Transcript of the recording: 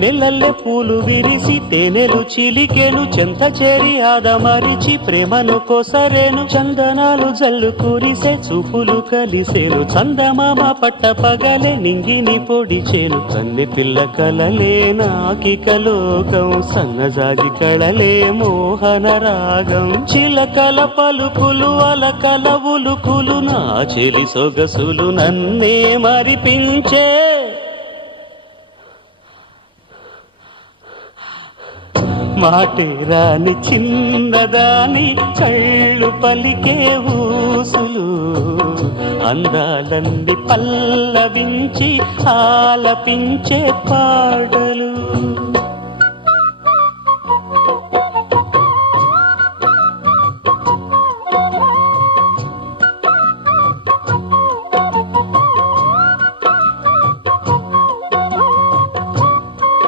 వెన్నెలల్లె పూలు విరిసి తేనెలు చిలికెను చెంత చేరి ఆదమరిచి ప్రేమను కోసరేను చందనాలు జల్లు కురిసే చూపులు కలిసేను చందమామ పట్ట పగలే నింగిని పొడిచేను కన్నె పిల్ల కలలే నాకిక లోకం సన్నజాజి కళలే మోహన రాగం చిలకల పలుకులు అలకల ఉలుకులు నా చెలి సొగసులు నన్నే మరిపించే మాటే రాని చిన్నదాని కళ్ళు పలికే ఊసులు అందాలన్నీ పల్లవించి ఆలపించే పాటలు